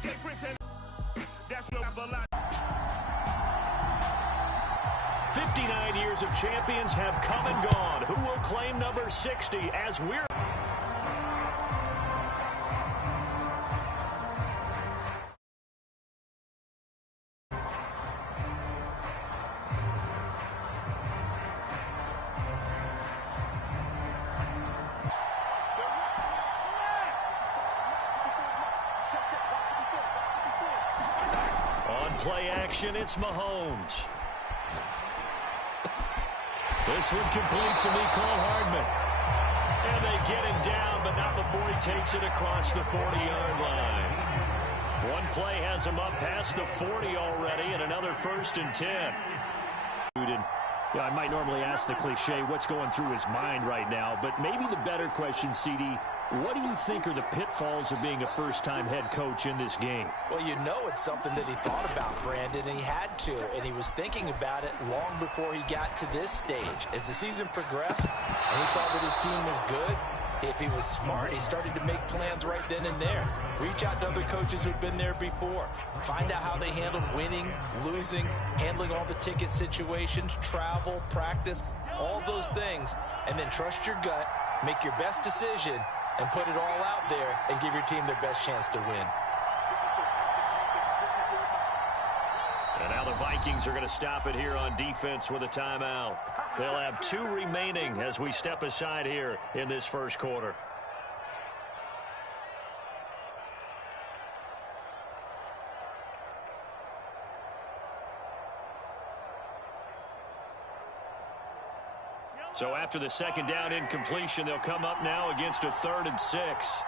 "59 years of champions have come and gone. Who will claim number 60 as we're..." On play action, it's Mahomes. This one complete to Mecole Hardman. And they get him down, but not before he takes it across the 40-yard line. One play has him up past the 40 already, and another 1st and 10. Yeah, I might normally ask the cliche, what's going through his mind right now, but maybe the better question, CD, what do you think are the pitfalls of being a first-time head coach in this game? Well, you know it's something that he thought about, Brandon, and he had to, and he was thinking about it long before he got to this stage. As the season progressed, and he saw that his team was good, if he was smart, he started to make plans right then and there. Reach out to other coaches who've been there before. Find out how they handled winning, losing, handling all the ticket situations, travel, practice, all those things. And then trust your gut, make your best decision, and put it all out there and give your team their best chance to win. And now the Vikings are going to stop it here on defense with a timeout. They'll have 2 remaining as we step aside here in this first quarter. So after the second down incompletion, they'll come up now against a 3rd and 6.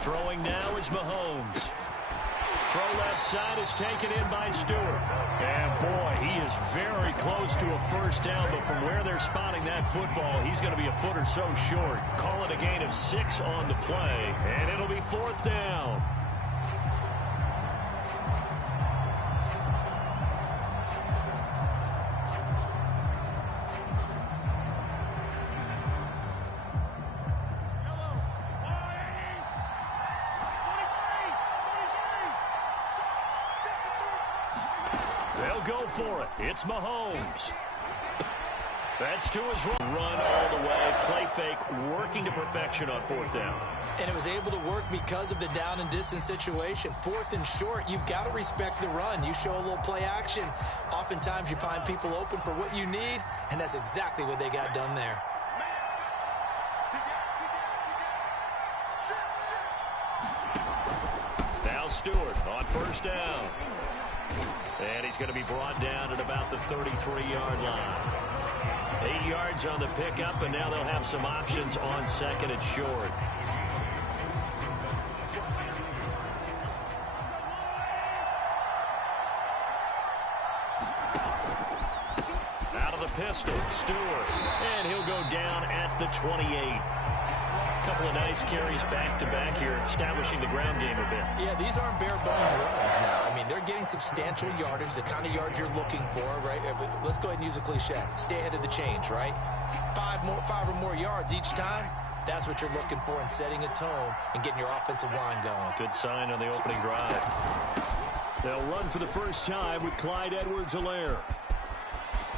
Throwing now is Mahomes. Throw left side is taken in by Stewart. And boy, he is very close to a first down, but from where they're spotting that football, he's going to be a foot or so short. Call it a gain of 6 on the play, and it'll be 4th down. They'll go for it. It's Mahomes. That's to his run all the way. Play fake, working to perfection on 4th down. And it was able to work because of the down and distance situation. 4th and short, you've got to respect the run. You show a little play action. Oftentimes you find people open for what you need, and that's exactly what they got done there. Now Stewart on 1st down. And he's going to be brought down at about the 33-yard line. 8 yards on the pickup, and now they'll have some options on 2nd and short. Out of the pistol, Stewart. And he'll go down at the 28. Couple of nice carries back-to-back here, establishing the ground game a bit. Yeah, these aren't bare-bones runs now. I mean, they're getting substantial yardage, the kind of yards you're looking for, right? Let's go ahead and use a cliche. Stay ahead of the change, right? 5 or more yards each time. That's what you're looking for in setting a tone and getting your offensive line going. Good sign on the opening drive. They'll run for the first time with Clyde Edwards-Helaire.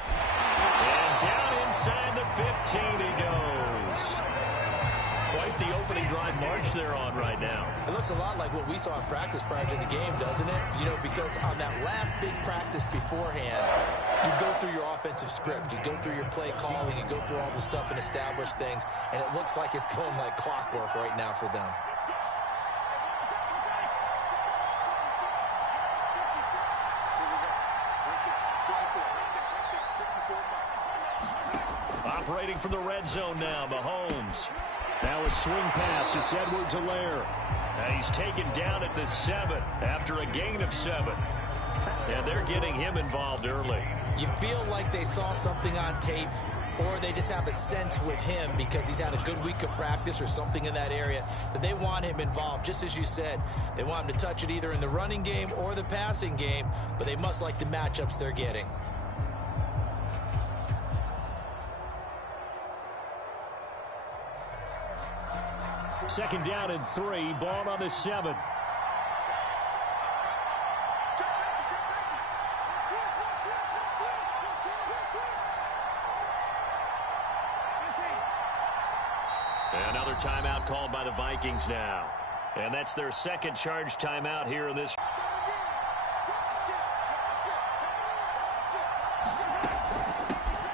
And down inside the 15 he goes. Quite the opening drive march they're on right now. It looks a lot like what we saw in practice prior to the game, doesn't it? You know, because on that last big practice beforehand, you go through your offensive script, you go through your play calling, you go through all the stuff and establish things, and it looks like it's going like clockwork right now for them. Operating from the red zone now, Mahomes. Now a swing pass. It's Edwards-Helaire. And he's taken down at the 7 after a gain of 7. And they're getting him involved early. You feel like they saw something on tape or they just have a sense with him because he's had a good week of practice or something in that area that they want him involved. Just as you said, they want him to touch it either in the running game or the passing game, but they must like the matchups they're getting. Second down and 3, ball on the 7. Another timeout called by the Vikings now. And that's their second charge timeout here in this.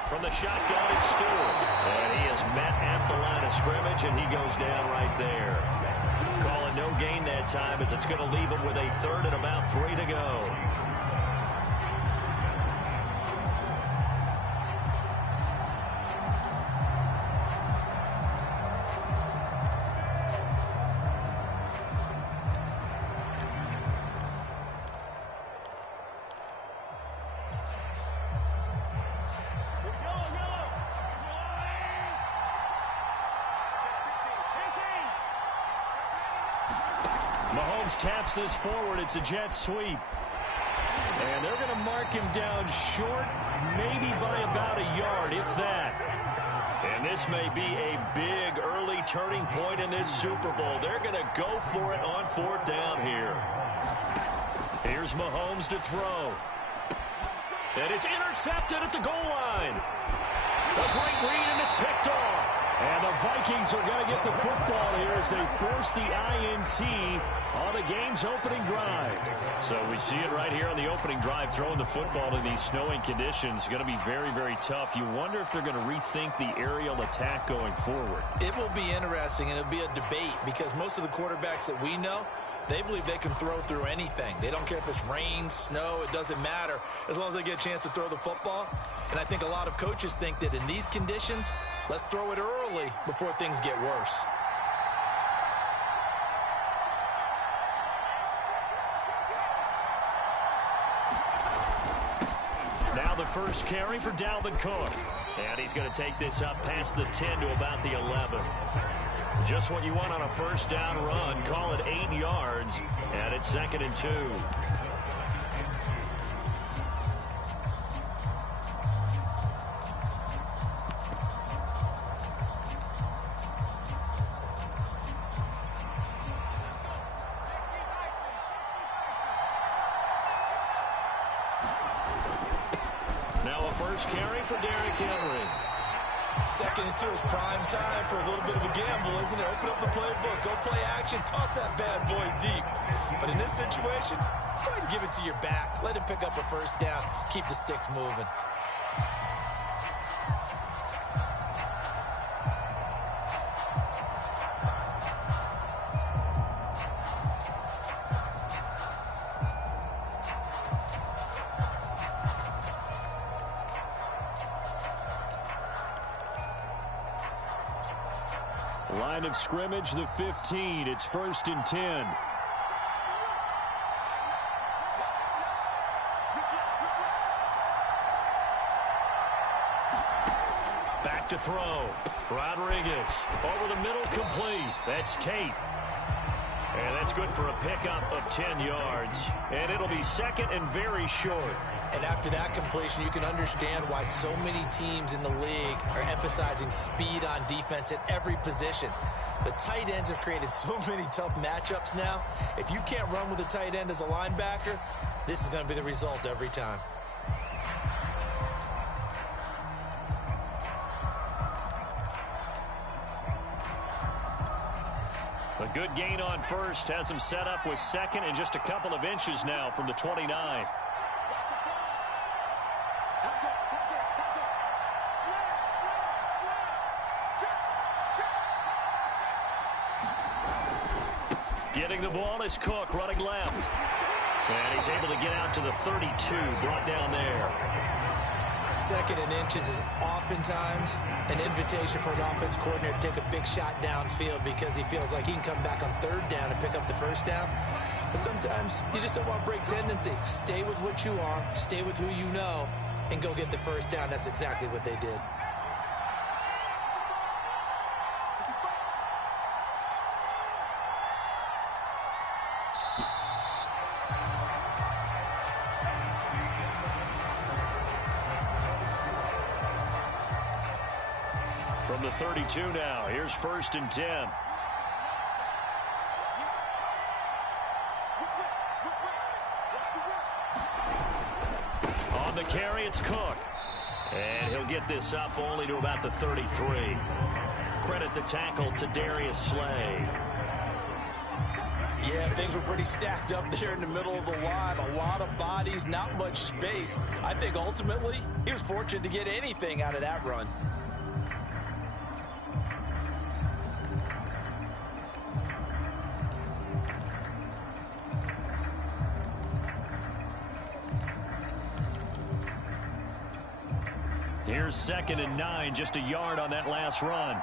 From the shotgun, it's Stewart. And he is met at the line of scrimmage, and he goes down right there. Calling no gain that time as it's going to leave him with a third and about 3 to go. Mahomes taps this forward. It's a jet sweep. And they're going to mark him down short, maybe by about a yard, if that. And this may be a big early turning point in this Super Bowl. They're going to go for it on 4th down here. Here's Mahomes to throw. And it's intercepted at the goal line. A great read, and it's picked off. And the Vikings are going to get the football here as they force the INT on the game's opening drive. So we see it right here on the opening drive, throwing the football in these snowing conditions. Going to be very, very tough. You wonder if they're going to rethink the aerial attack going forward. It will be interesting, and it'll be a debate because most of the quarterbacks that we know, they believe they can throw through anything. They don't care if it's rain, snow, it doesn't matter as long as they get a chance to throw the football. And I think a lot of coaches think that in these conditions, let's throw it early before things get worse. Now the first carry for Dalvin Cook. And he's going to take this up past the 10 to about the 11. Just what you want on a first down run. Call it 8 yards. And it's 2nd and 2. Now a first carry for Derrick Henry. 2nd and 2 is prime time for a little bit of a gamble, isn't it? Open up the playbook, go play action, toss that bad boy deep. But in this situation, go ahead and give it to your back. Let him pick up a first down. Keep the sticks moving. Line of scrimmage, the 15. It's 1st and 10. Back to throw. Rodriguez over the middle, complete. That's Tate. And that's good for a pickup of 10 yards. And it'll be 2nd and very short. And after that completion, you can understand why so many teams in the league are emphasizing speed on defense at every position. The tight ends have created so many tough matchups now. If you can't run with a tight end as a linebacker, this is going to be the result every time. A good gain on first has him set up with 2nd and just a couple of inches now from the 29. Getting the ball is Cook running left. And he's able to get out to the 32, brought down there. 2nd and inches is oftentimes an invitation for an offense coordinator to take a big shot downfield because he feels like he can come back on 3rd down and pick up the first down. But sometimes you just don't want to break tendency. Stay with what you are, stay with who you know, and go get the first down. That's exactly what they did. from the 32 now. Here's 1st and 10. On the carry, it's Cook. And he'll get this up only to about the 33. Credit the tackle to Darius Slay. Yeah, things were pretty stacked up there in the middle of the line. A lot of bodies, not much space. I think ultimately he was fortunate to get anything out of that run. Here's 2nd and 9, just a yard on that last run.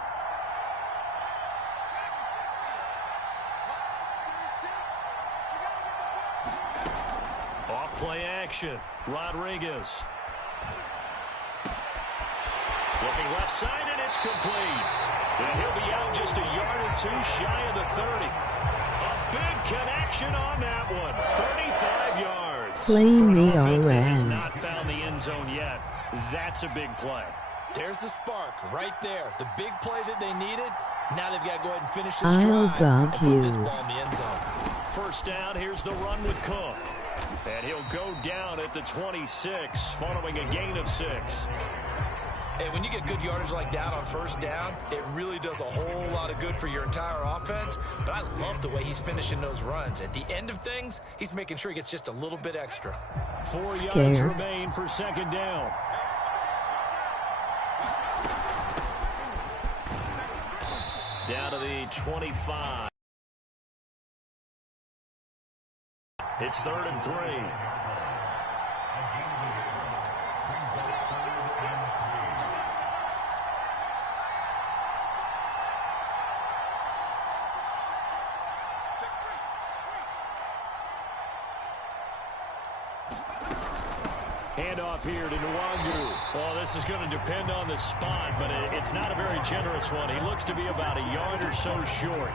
Off-play action. Rodriguez. Looking left side, and it's complete. And he'll be out just a yard or two shy of the 30. A big connection on that one. 35 yards. Blame me offense that has already. not found the end zone yet. That's a big play. There's the spark right there. The big play that they needed. Now they've got to go ahead and finish this I'll drive dog and put this you. ball in the end zone. 1st down, here's the run with Cook. And he'll go down at the 26 following a gain of 6. Hey, when you get good yardage like that on 1st down, it really does a whole lot of good for your entire offense. But I love the way he's finishing those runs. At the end of things, he's making sure he gets just a little bit extra. 4 yards Scared. remain for 2nd down. Down to the 25. It's 3rd and 3. Handoff here to Nwangu. Well, this is going to depend on the spot, but it's not a very generous one. He looks to be about a yard or so short.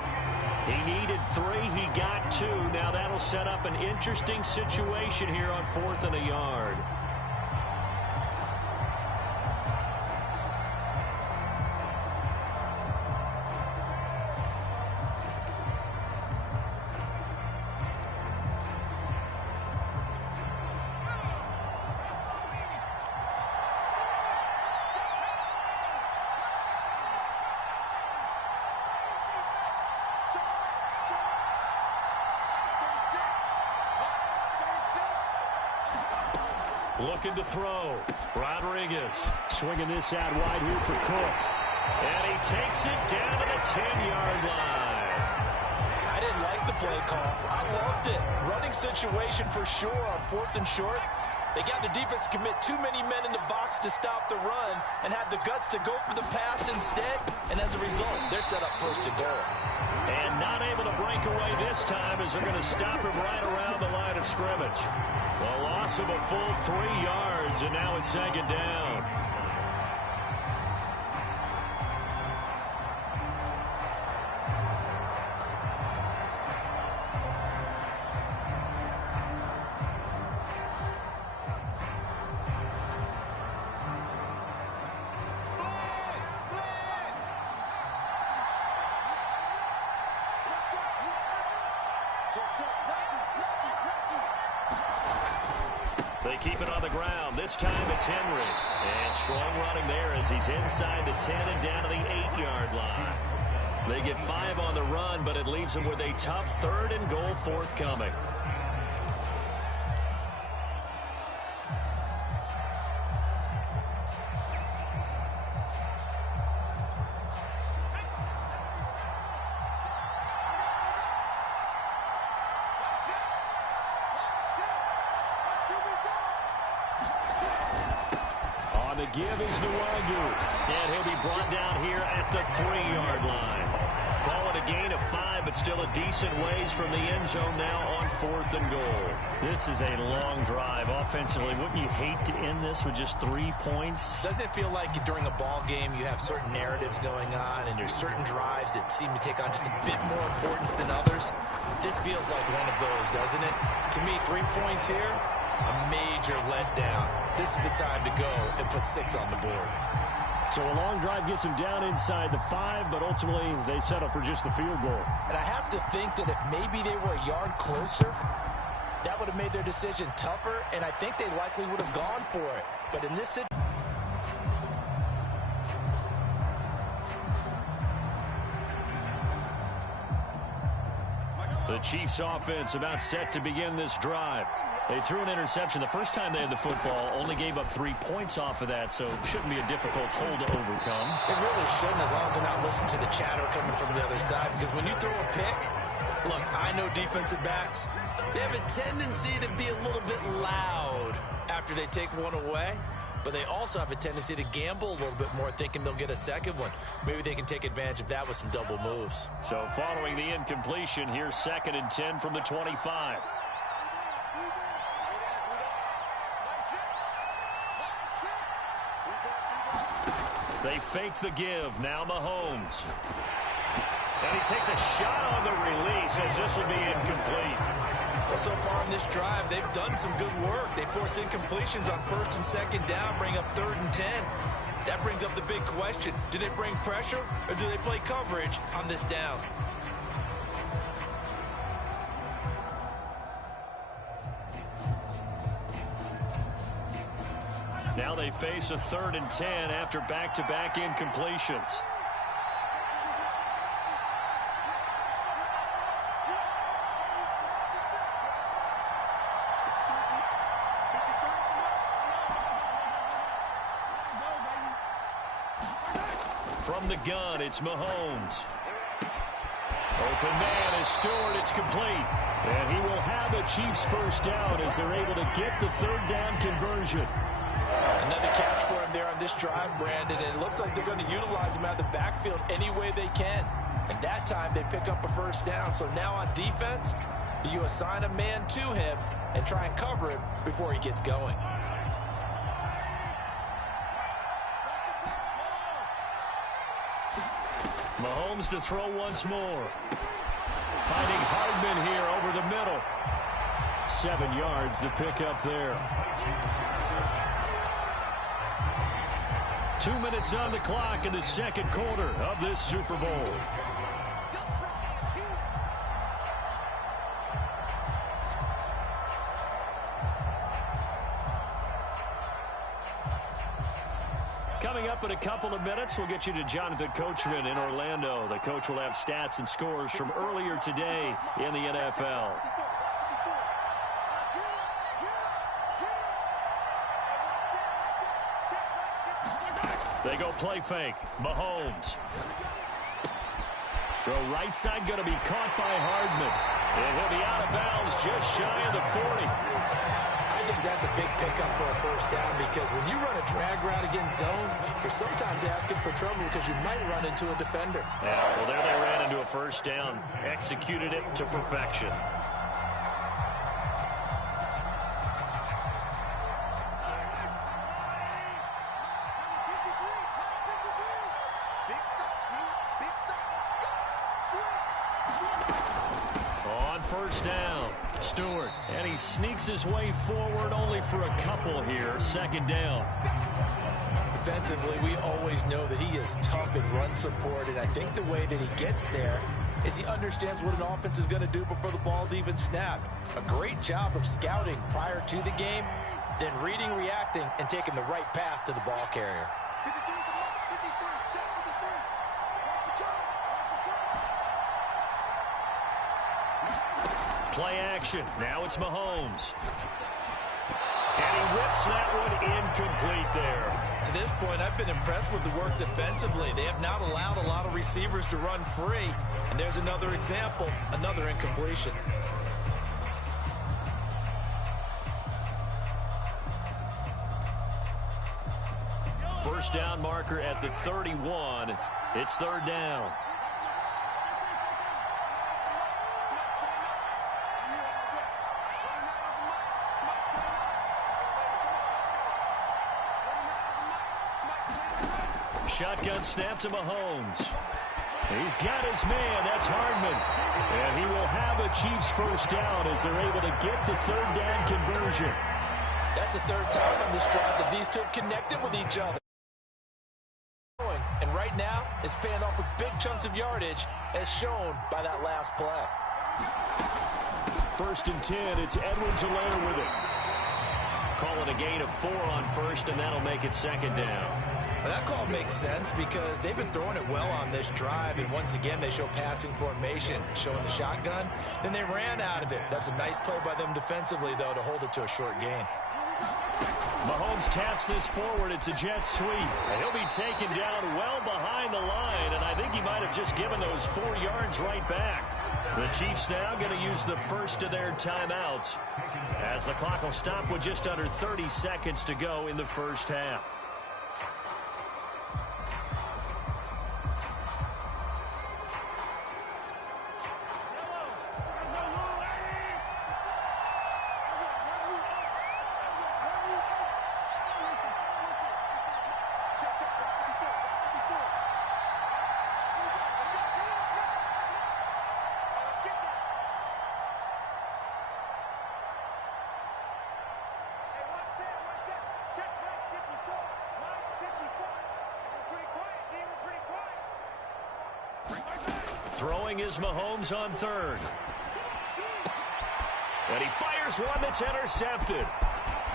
He needed 3. He got 2. Now that'll set up an interesting situation here on 4th and a yard. Looking to throw. Rodriguez swinging this out wide here for Cook. And he takes it down to the 10-yard line. I didn't like the play call. I loved it. Running situation for sure on 4th and short. They got the defense to commit too many men in the box to stop the run and had the guts to go for the pass instead. And as a result, they're set up 1st and goal. And not able to break away this time as they're going to stop him right around the line of scrimmage. The loss of a full 3 yards, and now it's 2nd down. They keep it on the ground. This time it's Henry. And strong running there as he's inside the 10 and down to the 8-yard line. They get 5 on the run, but it leaves them with a tough 3rd and goal forthcoming. On the give is Nwangu. And he'll be brought down here at the 3-yard line. Call it a gain of 5, but still a decent ways from the end zone now on 4th and goal. This is a long drive offensively. Wouldn't you hate to end this with just 3 points? Doesn't it feel like during a ball game you have certain narratives going on and there's certain drives that seem to take on just a bit more importance than others? This feels like one of those, doesn't it? To me, 3 points here, a major letdown. This is the time to go and put 6 on the board. So a long drive gets them down inside the 5, but ultimately they settle for just the field goal. And I have to think that if maybe they were a yard closer, that would have made their decision tougher, and I think they likely would have gone for it. But in this situation, the Chiefs offense about set to begin this drive. They threw an interception the first time they had the football, only gave up 3 points off of that, so shouldn't be a difficult hole to overcome. it really shouldn't, as long as they're not listening to the chatter coming from the other side, because when you throw a pick, look, I know defensive backs, they have a tendency to be a little bit loud after they take one away. But they also have a tendency to gamble a little bit more, thinking they'll get a second one. Maybe they can take advantage of that with some double moves. So following the incompletion, here's 2nd and 10 from the 25. They fake the give. Now Mahomes. And he takes a shot on the release as this will be incomplete. Well, so far in this drive, they've done some good work. They force incompletions on 1st and 2nd down, bring up 3rd and 10. That brings up the big question. Do they bring pressure or do they play coverage on this down? Now they face a 3rd and 10 after back-to-back incompletions. From the gun, it's Mahomes. Open man is Stewart. It's complete. And he will have a Chiefs first down as they're able to get the 3rd down conversion. Another catch for him there on this drive, Brandon, and it looks like they're going to utilize him out of the backfield any way they can. And that time they pick up a first down. So now on defense, do you assign a man to him and try and cover him before he gets going? Mahomes to throw once more. Finding Hardman here over the middle. 7 yards to pick up there. 2 minutes on the clock in the 2nd quarter of this Super Bowl. Coming up in a couple of minutes, we'll get you to Jonathan Coachman in Orlando. The coach will have stats and scores from earlier today in the NFL. They go play fake. Mahomes. Throw right side, going to be caught by Hardman. And he'll be out of bounds just shy of the 40. I think that's a big pickup for a first down, because when you run a drag route against zone, you're sometimes asking for trouble because you might run into a defender. Yeah, well, there they ran into a first down. Executed it to perfection. On first down, Stewart, and he sneaks his way forward only for a couple here. 2nd down. Defensively, we always know that he is tough in run support, and I think the way that he gets there is he understands what an offense is going to do before the ball's even snapped. A great job of scouting prior to the game, then reading, reacting, and taking the right path to the ball carrier. Play action. Now it's Mahomes. And he whips that one incomplete there. To this point, I've been impressed with the work defensively. They have not allowed a lot of receivers to run free. And there's another example, another incompletion. First down marker at the 31. It's 3rd down. Shotgun snap to Mahomes. He's got his man. That's Hardman. And he will have a Chiefs first down as they're able to get the 3rd down conversion. That's the 3rd time on this drive that these two have connected with each other. right now, it's paying off with big chunks of yardage, as shown by that last play. 1st and 10, it's Edwards-Helaire with it. Call it a gain of 4 on first, and that'll make it 2nd down. Well, that call makes sense because they've been throwing it well on this drive, and once again they show passing formation, showing the shotgun. Then they ran out of it. That's a nice play by them defensively, though, to hold it to a short gain. Mahomes taps this forward. It's a jet sweep. And he'll be taken down well behind the line, and I think he might have just given those 4 yards right back. The Chiefs now going to use the first of their timeouts as the clock will stop with just under 30 seconds to go in the first half. Throwing is Mahomes on 3rd. And he fires one that's intercepted.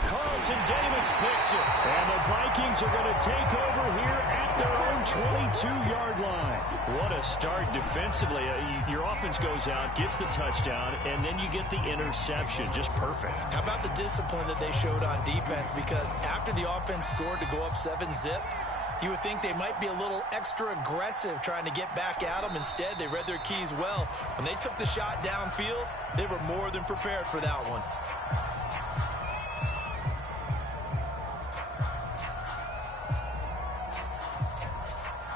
Carlton Davis picks it. And the Vikings are going to take over here at their own 22-yard line. What a start defensively. Your offense goes out, gets the touchdown, and then you get the interception. Just perfect. How about the discipline that they showed on defense? Because after the offense scored to go up 7-zip, you would think they might be a little extra aggressive trying to get back at them. Instead, they read their keys well. When they took the shot downfield, they were more than prepared for that one.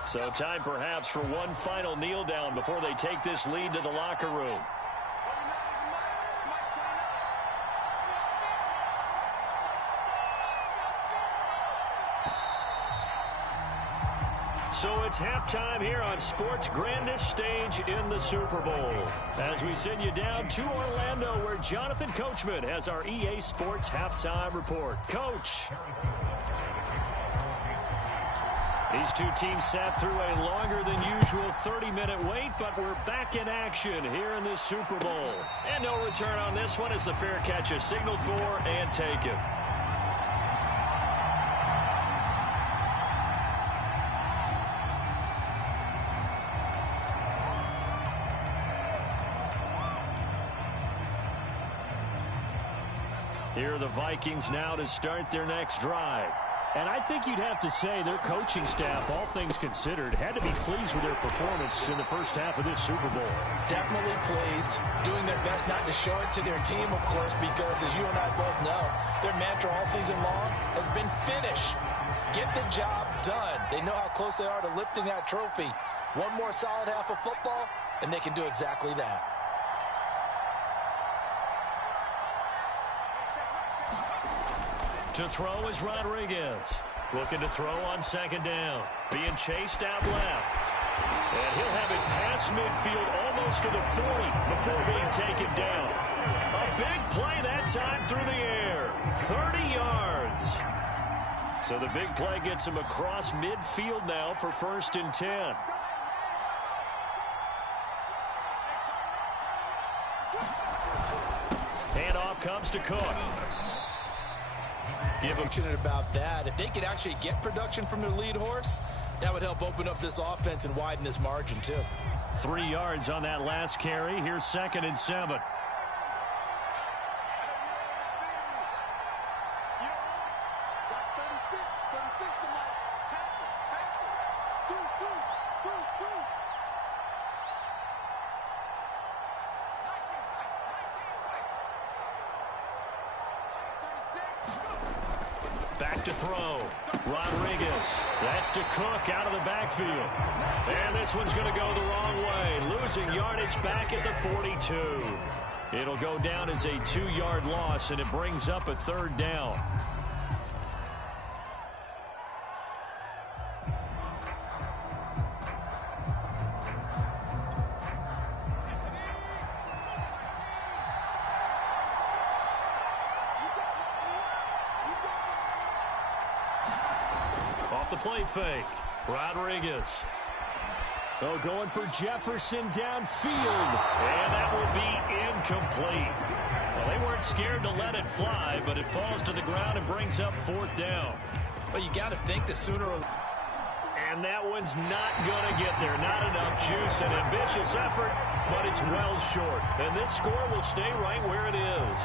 So time perhaps for one final kneel down before they take this lead to the locker room. So it's halftime here on sports' grandest stage in the Super Bowl. As we send you down to Orlando, where Jonathan Coachman has our EA Sports halftime report. Coach. These two teams sat through a longer than usual 30-minute wait, but we're back in action here in this Super Bowl. And no return on this one as the fair catch is signaled for and taken. Here are the Vikings now to start their next drive. And I think you'd have to say their coaching staff, all things considered, had to be pleased with their performance in the first half of this Super Bowl. Definitely pleased, doing their best not to show it to their team, of course, because as you and I both know, their mantra all season long has been finish. Get the job done. They know how close they are to lifting that trophy. One more solid half of football, and they can do exactly that. To throw is Rodriguez. Looking to throw on 2nd down. Being chased out left. And he'll have it past midfield almost to the 40 before being taken down. A big play that time through the air. 30 yards. So the big play gets him across midfield now for 1st and 10. Handoff comes to Cook. Give them fortunate about that. If they could actually get production from their lead horse, that would help open up this offense and widen this margin too. 3 yards on that last carry. Here's 2nd and 7. Back to throw. Rodriguez. That's to Cook out of the backfield. And this one's going to go the wrong way. Losing yardage back at the 42. It'll go down as a 2-yard loss, and it brings up a 3rd down. Off the play fake. Rodriguez. Oh, going for Jefferson downfield. And that will be incomplete. Well, they weren't scared to let it fly, but it falls to the ground and brings up 4th down. Well, you got to think that sooner or later. And that one's not going to get there. Not enough juice. An ambitious effort, but it's well short. And this score will stay right where it is.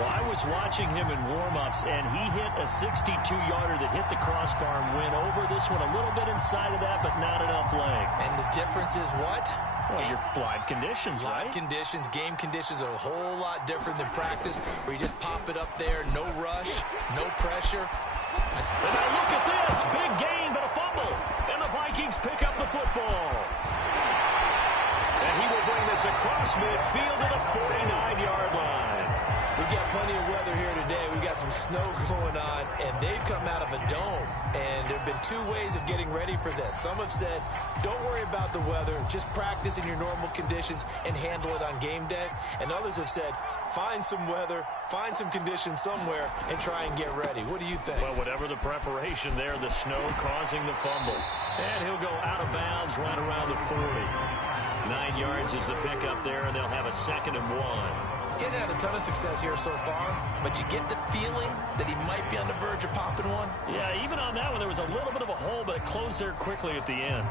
Well, I was watching him in warm-ups, and he hit a 62-yarder that hit the crossbar and went over this one a little bit inside of that, but not enough leg. And the difference is what? Well, your live conditions, right? Live conditions, game conditions are a whole lot different than practice, where you just pop it up there, no rush, no pressure. And now look at this. Big gain, but a fumble. And the Vikings pick up the football. And he will bring this across midfield to the 49-yard line. We've got plenty of weather here today. We've got some snow going on, and they've come out of a dome. And there have been 2 ways of getting ready for this. Some have said, don't worry about the weather. Just practice in your normal conditions and handle it on game day. And others have said, find some weather, find some conditions somewhere, and try and get ready. What do you think? Well, whatever the preparation there, the snow causing the fumble. And he'll go out of bounds right around the 40. 9 yards is the pickup there, and they'll have a 2nd and 1. Getting had a ton of success here so far, but you get the feeling that he might be on the verge of popping one. Yeah, even on that one, there was a little bit of a hole, but it closed there quickly at the end.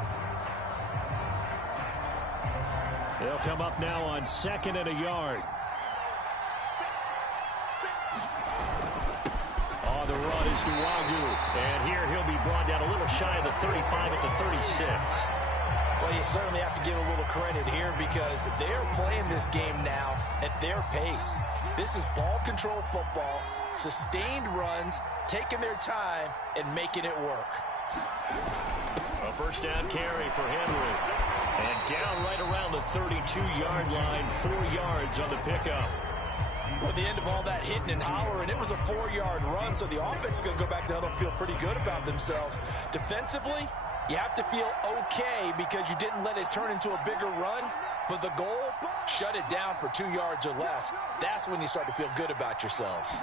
They'll come up now on 2nd and a yard. On the run is Nwangu, and here he'll be brought down a little shy of the 35 at the 36. Well, you certainly have to give a little credit here because they're playing this game now at their pace. This is ball control football, sustained runs, taking their time, and making it work. A 1st down carry for Henry. And down right around the 32-yard line, 4 yards on the pickup. Well, at the end of all that hitting and hollering, it was a 4-yard run, so the offense is going to go back down and feel pretty good about themselves. Defensively, you have to feel okay because you didn't let it turn into a bigger run. But the goal, shut it down for 2 yards or less. That's when you start to feel good about yourselves.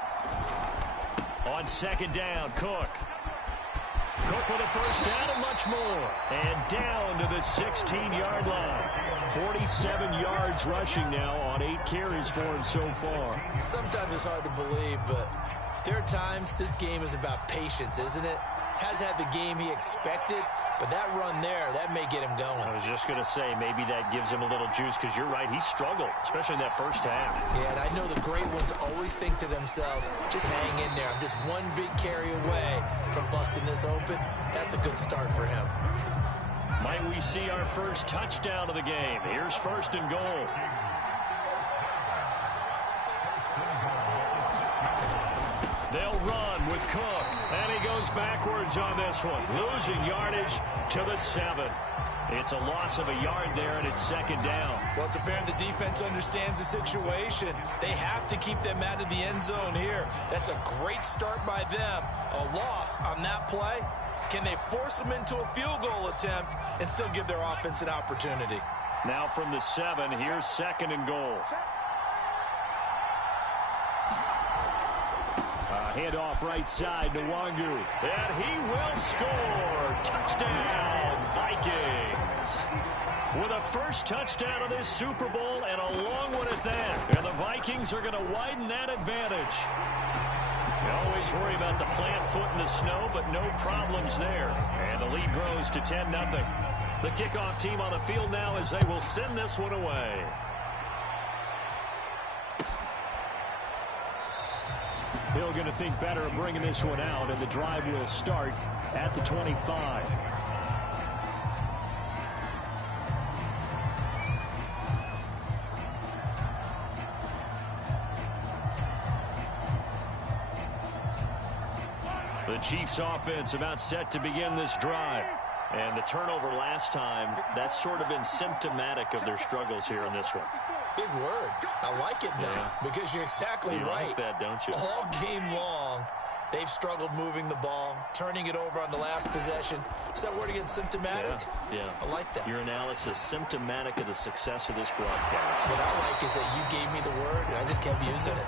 On 2nd down, Cook. Cook with a 1st down and much more. And down to the 16-yard line. 47 yards rushing now on 8 carries for him so far. Sometimes it's hard to believe, but there are times this game is about patience, isn't it? Has had the game he expected, but that run there, that may get him going. I was just going to say, maybe that gives him a little juice because you're right, he struggled, especially in that 1st half. Yeah, and I know the great ones always think to themselves, just hang in there. I'm just one big carry away from busting this open. That's a good start for him. Might we see our first touchdown of the game? Here's 1st and goal. They'll run with Cook, and he goes backwards on this one, losing yardage to the 7. It's a loss of a yard there, and it's 2nd down. Well, it's apparent the defense understands the situation. They have to keep them out of the end zone here. That's a great start by them. A loss on that play. Can they force them into a field goal attempt and still give their offense an opportunity? Now from the 7, here's 2nd and goal. Handoff right side to Nwangu. And he will score. Touchdown, Vikings. With a 1st touchdown of this Super Bowl and a long one at that. And the Vikings are going to widen that advantage. You always worry about the plant foot in the snow, but no problems there. And the lead grows to 10-0. The kickoff team on the field now as they will send this one away. Hill going to think better of bringing this one out, and the drive will start at the 25. The Chiefs offense about set to begin this drive. And the turnover last time, that's sort of been symptomatic of their struggles here in this one. Big word. I like it, though, because you're exactly right. Like that, don't you? All game long, they've struggled moving the ball, turning it over on the last possession. Is that word again, symptomatic? Yeah. I like that. Your analysis, symptomatic of the success of this broadcast. What I like is that you gave me the word, and I just kept using it.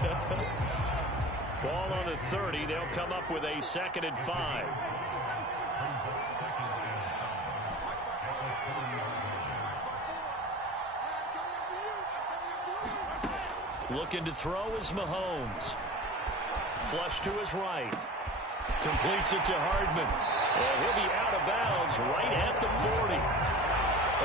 Ball on the 30. They'll come up with a 2nd and 5. Looking to throw is Mahomes. Flush to his right. Completes it to Hardman. And he'll be out of bounds right at the 40.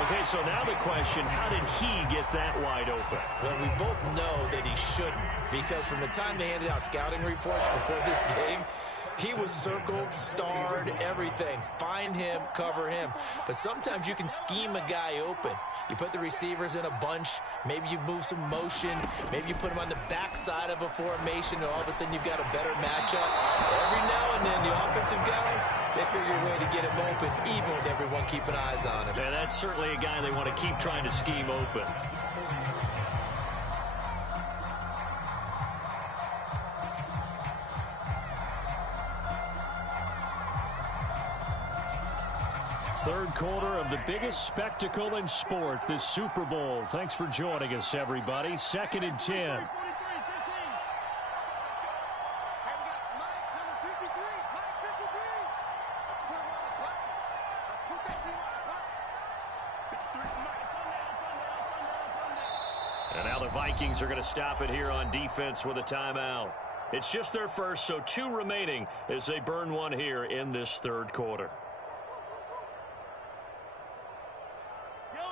Okay, so now the question, how did he get that wide open? Well, we both know that he shouldn't, because from the time they handed out scouting reports before this game, he was circled, starred, everything. Find him, cover him. But sometimes you can scheme a guy open. You put the receivers in a bunch. Maybe you move some motion. Maybe you put him on the backside of a formation, and all of a sudden you've got a better matchup. Every now and then, the offensive guys, they figure a way to get him open, even with everyone keeping eyes on him. And that's certainly a guy they want to keep trying to scheme open. Third quarter of the biggest spectacle in sport, the Super Bowl. Thanks for joining us, everybody. 2nd and 10. And now the Vikings are going to stop it here on defense with a timeout. It's just their first, so 2 remaining as they burn one here in this third quarter.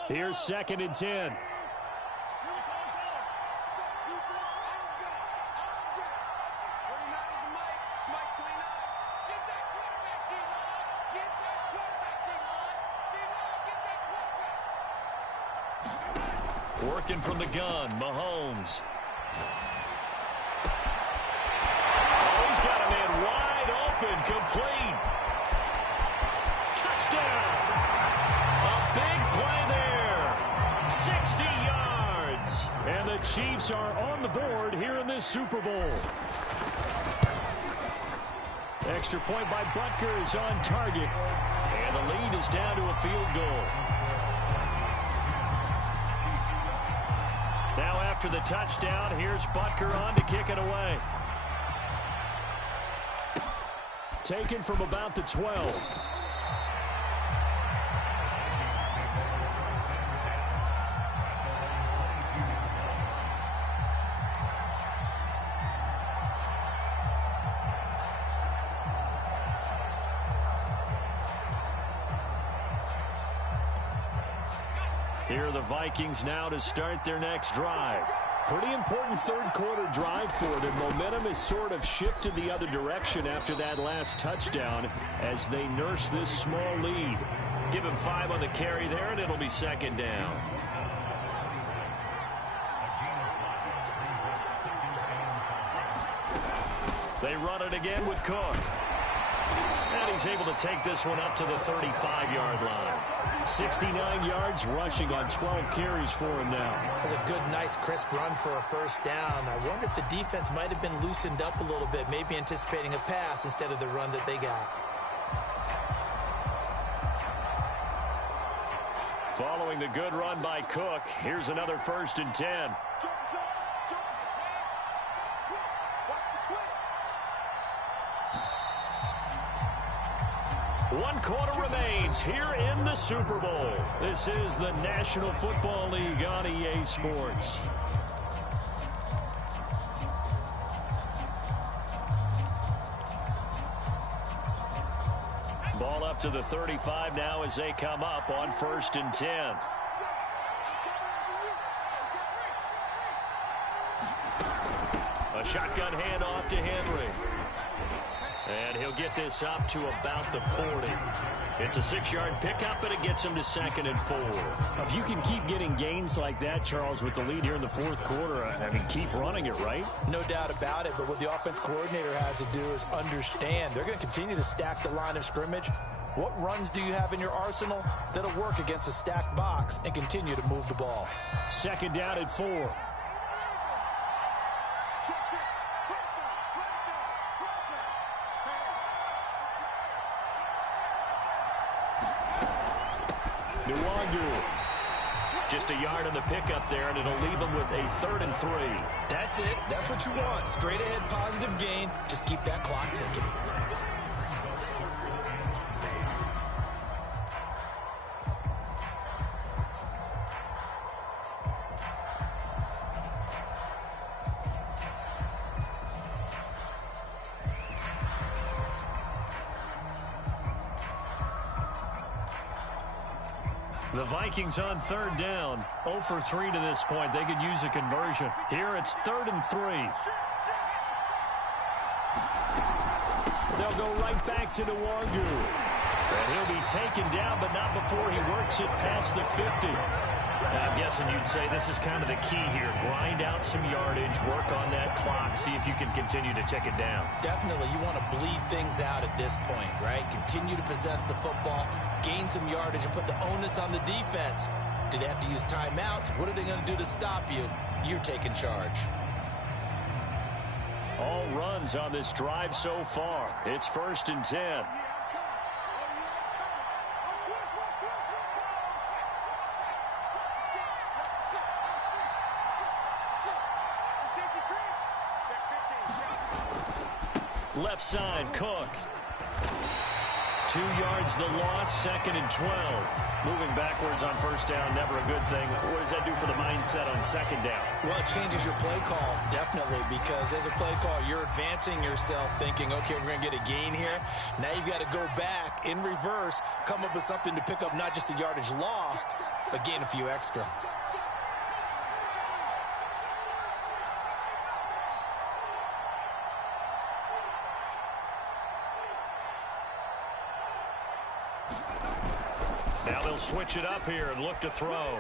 Here's 2nd and 10. Working from the gun, Mahomes. Oh, he's got a man wide open, complete. Touchdown! A big play there. 60 yards. And the Chiefs are on the board here in this Super Bowl. Extra point by Butker is on target. And the lead is down to a field goal. Now after the touchdown, here's Butker on to kick it away. Taken from about the 12. Here are the Vikings now to start their next drive. Pretty important third quarter drive for them. Momentum has sort of shifted the other direction after that last touchdown as they nurse this small lead. Give him 5 on the carry there, and it'll be 2nd down. They run it again with Cook. And he's able to take this one up to the 35-yard line. 69 yards rushing on 12 carries for him now. That's a good, nice, crisp run for a first down. I wonder if the defense might have been loosened up a little bit, maybe anticipating a pass instead of the run that they got. Following the good run by Cook, here's another 1st and 10. One quarter remains here in the Super Bowl. This is the National Football League on EA Sports. Ball up to the 35 now as they come up on 1st and 10. A shotgun handoff to Henry. And he'll get this up to about the 40. It's a 6-yard pickup, and it gets him to 2nd and 4. If you can keep getting gains like that, Charles, with the lead here in the 4th quarter, I mean, keep running it, right? No doubt about it, but what the offense coordinator has to do is understand. They're going to continue to stack the line of scrimmage. What runs do you have in your arsenal that'll work against a stacked box and continue to move the ball? 2nd down at 4. Just a yard on the pickup there, and it'll leave them with a 3rd and 3. That's it. That's what you want. Straight ahead, positive gain. Just keep that clock ticking. The Vikings on third down. 0 for 3 to this point. They could use a conversion. Here it's 3rd and 3. They'll go right back to Nwangu. And he'll be taken down, but not before he works it past the 50. I'm guessing you'd say this is kind of the key here. Grind out some yardage, work on that clock, see if you can continue to tick it down. Definitely, you want to bleed things out at this point, right? Continue to possess the football, gain some yardage, and put the onus on the defense. Do they have to use timeouts? What are they going to do to stop you? You're taking charge. All runs on this drive so far. It's 1st and 10. Left side, Cook. 2 yards the loss, 2nd and 12. Moving backwards on 1st down, never a good thing. What does that do for the mindset on 2nd down? Well, it changes your play call, definitely, because as a play call, you're advancing yourself thinking, okay, we're going to get a gain here. Now you've got to go back in reverse, come up with something to pick up not just the yardage lost, but gain a few extra. Now they'll switch it up here and look to throw.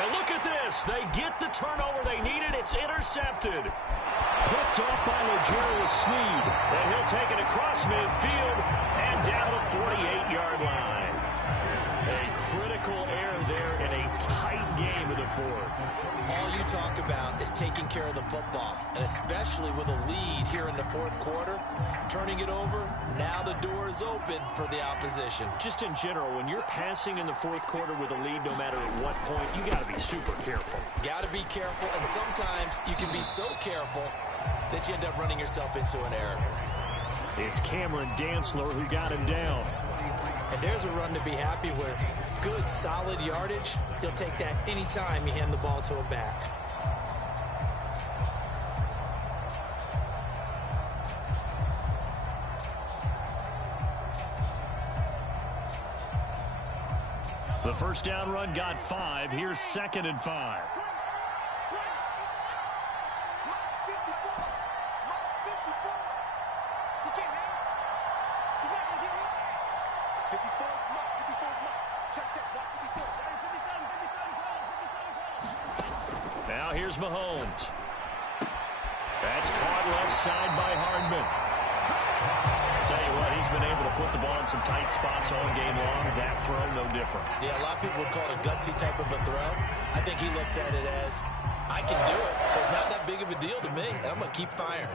And look at this. They get the turnover they needed. It's intercepted. Picked off by L'Jarius Sneed. And he'll take it across midfield and down the 48-yard line. A critical error there in a tight game in the 4th. All you talk about is taking care of the football, and especially with a lead here in the 4th quarter, turning it over, now the door is open for the opposition. Just in general, when you're passing in the 4th quarter with a lead, no matter at what point, you got to be super careful. Got to be careful, and sometimes you can be so careful that you end up running yourself into an error. It's Cameron Dantzler who got him down. And there's a run to be happy with. Good, solid yardage. He'll take that anytime you hand the ball to him back. The 1st down run got 5. Here's 2nd and 5. Now here's Mahomes. That's caught left side by Hardman. Tell you what, he's been able to put the ball in some tight spots all game long. That throw, no different. Yeah, a lot of people would call it a gutsy type of a throw. I think he looks at it as, I can do it, so it's not that big of a deal to me, and I'm going to keep firing.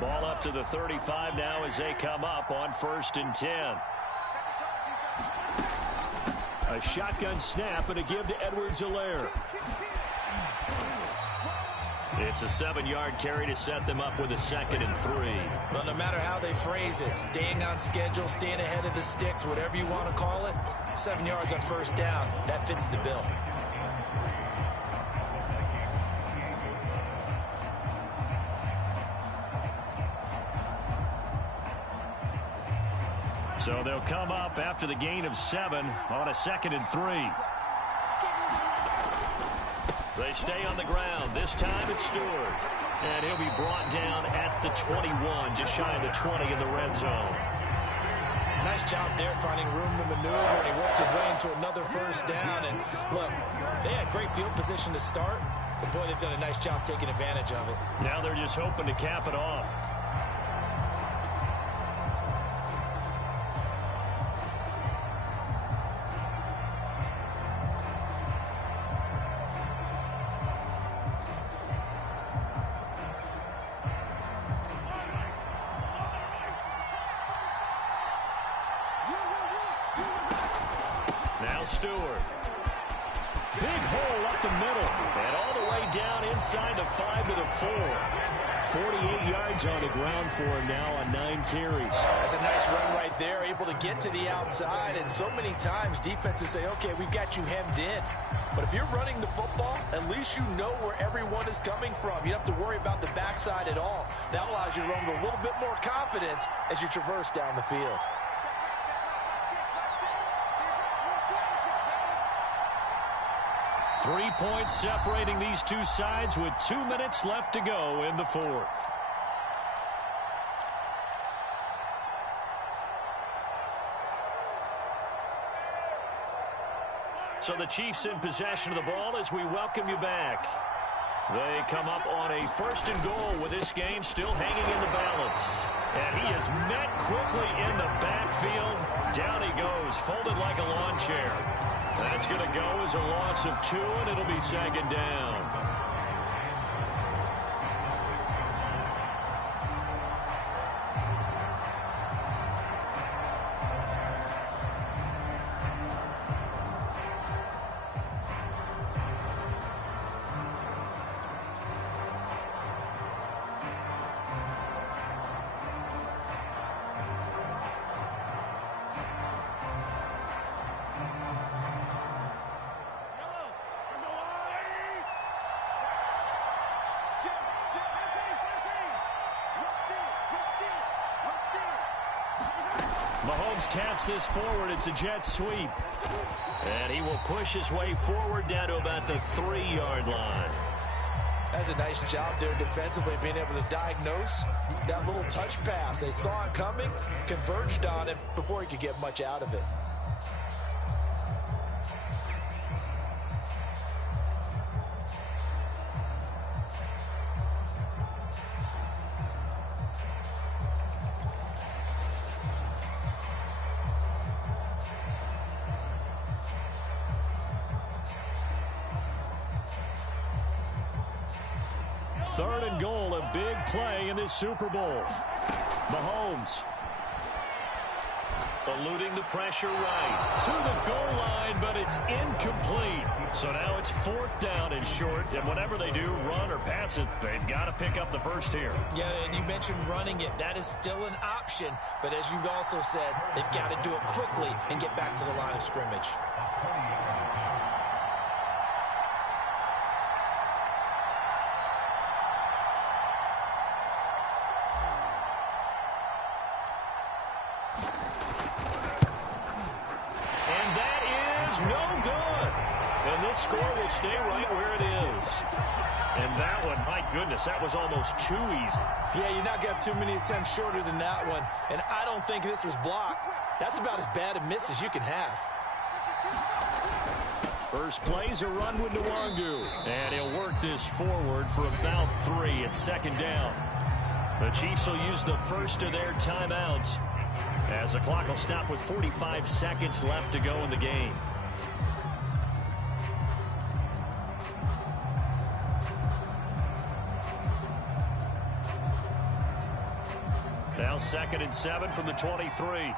Ball up to the 35 now as they come up on 1st and 10. A shotgun snap and a give to Edwards-Helaire. It's a 7-yard carry to set them up with a 2nd and 3. Well, no matter how they phrase it, staying on schedule, staying ahead of the sticks, whatever you want to call it, 7 yards on 1st down, that fits the bill. So they'll come up after the gain of 7 on a 2nd and 3. They stay on the ground. This time it's Stewart. And he'll be brought down at the 21, just shy of the 20 in the red zone. Nice job there finding room to maneuver, and he worked his way into another 1st down. And look, they had great field position to start, but boy, they've done a nice job taking advantage of it. Now they're just hoping to cap it off. Stewart. Big hole up the middle. And all the way down inside the 5 to the 4. 48 yards on the ground for him now on 9 carries. That's a nice run right there, able to get to the outside. And so many times defenses say, okay, we've got you hemmed in. But if you're running the football, at least you know where everyone is coming from. You don't have to worry about the backside at all. That allows you to run with a little bit more confidence as you traverse down the field. Three points separating these two sides with 2 minutes left to go in the fourth. So the Chiefs in possession of the ball as we welcome you back. They come up on a 1st and goal with this game still hanging in the balance. And he is met quickly in the backfield. Down he goes, folded like a lawn chair. That's going to go as a loss of 2, and it'll be 2nd down. Mahomes taps this forward. It's a jet sweep. And he will push his way forward down to about the 3-yard line. That's a nice job there defensively, being able to diagnose that little touch pass. They saw it coming, converged on it before he could get much out of it. Third and goal, a big play in this Super Bowl. Mahomes eluding the pressure right to the goal line, but it's incomplete. So now it's 4th down and short, and whatever they do, run or pass it, they've got to pick up the first here. Yeah, and you mentioned running it. That is still an option, but as you also said, they've got to do it quickly and get back to the line of scrimmage. No good. And this score will stay right where it is. And that one, my goodness, that was almost too easy. Yeah, you're not going to have too many attempts shorter than that one. And I don't think this was blocked. That's about as bad a miss as you can have. First play's a run with Nwangu. And he'll work this forward for about 3 at 2nd down. The Chiefs will use the first of their timeouts as the clock will stop with 45 seconds left to go in the game. Now 2nd and 7 from the 23.